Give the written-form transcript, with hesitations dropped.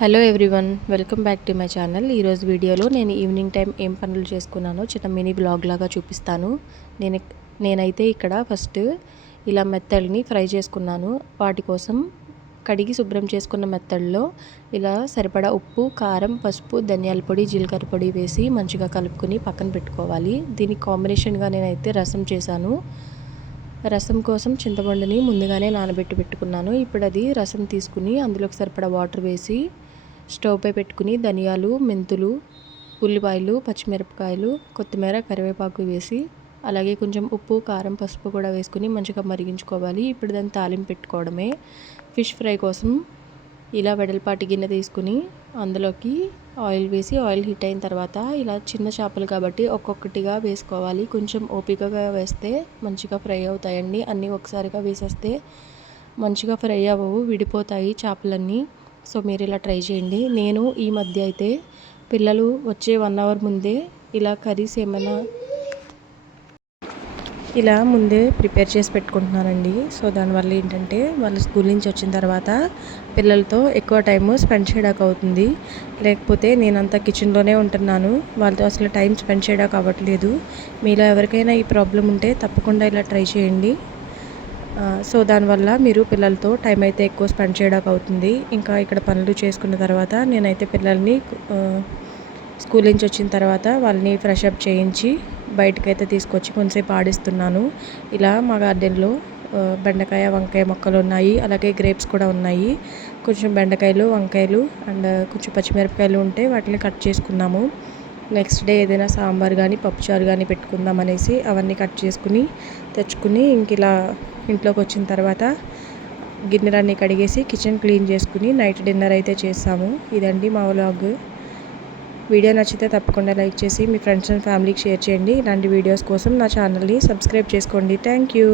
Hello everyone, welcome back to my channel. ఈరోజు వీడియోలో నేను ఈవినింగ్ టైం ఏం పనులు చేసుకున్నానో చిన్న మినీ బ్లాగ్ లాగా చూపిస్తాను. నేనైతే ఇక్కడ ఫస్ట్ ఇలా మెత్తల్ని ఫ్రై చేసుకున్నాను. వాటి కోసం కడిగి శుభ్రం చేసుకున్న మెత్తల్లో ఇలా సరిపడా ఉప్పు, కారం, పసుపు, ధనియాల పొడి, జీలకర్ర పొడి వేసి మంచిగా కలుపుకొని పక్కన పెట్టుకోవాలి. దీనికి కాంబినేషన్గా నేనైతే రసం చేశాను. రసం కోసం చింతపండుని ముందుగానే నానబెట్టి పెట్టుకున్నాను. ఇప్పుడు అది రసం తీసుకుని అందులోకి సరిపడా వాటర్ వేసి స్టవ్ పై పెట్టుకుని ధనియాలు, మెంతులు, ఉల్లిపాయలు, పచ్చిమిరపకాయలు, కొత్తిమీర, కరివేపాకు వేసి అలాగే కొంచెం ఉప్పు, కారం, పసుపు కూడా వేసుకుని మంచిగా మరిగించుకోవాలి. ఇప్పుడు దాన్ని తాలింపు పెట్టుకోవడమే. ఫిష్ ఫ్రై కోసం ఇలా వెడల్పాటి గిన్నె తీసుకుని అందులోకి ఆయిల్ వేసి ఆయిల్ హీట్ అయిన తర్వాత ఇలా చిన్న చేపలు కాబట్టి ఒక్కొక్కటిగా వేసుకోవాలి. కొంచెం ఓపికగా వేస్తే మంచిగా ఫ్రై అవుతాయండి. అన్నీ ఒకసారిగా వేసేస్తే మంచిగా ఫ్రై అవ్వవు, విడిపోతాయి చేపలన్నీ. సో మీరు ఇలా ట్రై చేయండి. నేను ఈ మధ్య అయితే పిల్లలు వచ్చే 1 అవర్ ముందే ఇలా కర్రీస్ ఏమైనా ఇలా ముందే ప్రిపేర్ చేసి పెట్టుకుంటున్నానండి. సో దానివల్ల ఏంటంటే వాళ్ళు స్కూల్ నుంచి వచ్చిన తర్వాత పిల్లలతో ఎక్కువ టైము స్పెండ్ చేయడానికి అవుతుంది. లేకపోతే నేనంతా కిచెన్లోనే ఉంటున్నాను, వాళ్ళతో అసలు టైం స్పెండ్ చేయడానికి అవ్వట్లేదు. మీలో ఎవరికైనా ఈ ప్రాబ్లం ఉంటే తప్పకుండా ఇలా ట్రై చేయండి. సో దానివల్ల మీరు పిల్లలతో టైం అయితే ఎక్కువ స్పెండ్ చేయడానికి అవుతుంది. ఇంకా ఇక్కడ పనులు చేసుకున్న తర్వాత నేనైతే పిల్లల్ని స్కూల్ నుంచి వచ్చిన తర్వాత వాళ్ళని ఫ్రెష్ అప్ చేయించి బయటకైతే తీసుకొచ్చి కొంచెంసేపు ఆడిస్తున్నాను. ఇలా మా గార్డెన్లో బెండకాయ, వంకాయ మొక్కలు ఉన్నాయి. అలాగే గ్రేప్స్ కూడా ఉన్నాయి. కొంచెం బెండకాయలు, వంకాయలు అండ్ కొంచెం పచ్చిమిరపకాయలు ఉంటే వాటిని కట్ చేసుకున్నాము. నెక్స్ట్ డే ఏదైనా సాంబార్ కానీ పప్పుచారు కానీ పెట్టుకుందాం అనేసి అవన్నీ కట్ చేసుకుని తెచ్చుకుని ఇంక ఇలా ఇంట్లోకి వచ్చిన తర్వాత గిన్నెలన్నీ కడిగేసి కిచెన్ క్లీన్ చేసుకుని నైట్ డిన్నర్ అయితే చేస్తాము. ఇదండి మా వ్లాగ్. వీడియో నచ్చితే తప్పకుండా లైక్ చేసి మీ ఫ్రెండ్స్ అండ్ ఫ్యామిలీకి షేర్ చేయండి. ఇలాంటి వీడియోస్ కోసం నా ఛానల్ని సబ్స్క్రైబ్ చేసుకోండి. Thank you.